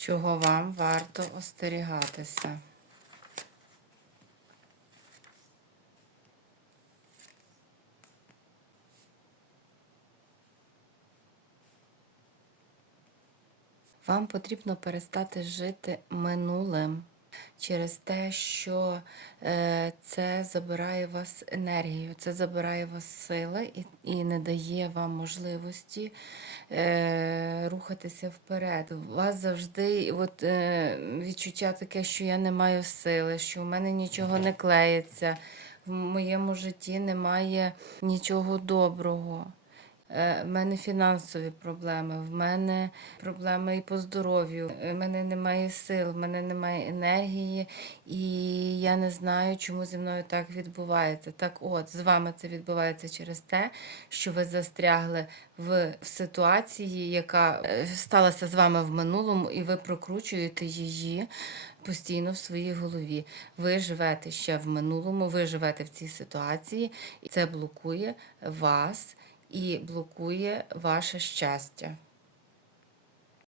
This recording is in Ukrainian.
чого вам варто остерігатися. Вам потрібно перестати жити минулим через те, що е, це забирає у вас енергію, це забирає у вас сили і, не дає вам можливості е, рухатися вперед. У вас завжди от, е, відчуття таке, що я не маю сили, що в мене нічого не клеїться, в моєму житті немає нічого доброго. Е, В мене фінансові проблеми, в мене проблеми і по здоров'ю, в мене немає сил, в мене немає енергії, і я не знаю, чому зі мною так відбувається. Так от, з вами це відбувається через те, що ви застрягли в, в ситуації, яка е, сталася з вами в минулому, і ви прокручуєте її постійно в своїй голові. Ви живете ще в минулому, ви живете в цій ситуації, і це блокує вас і блокує ваше щастя.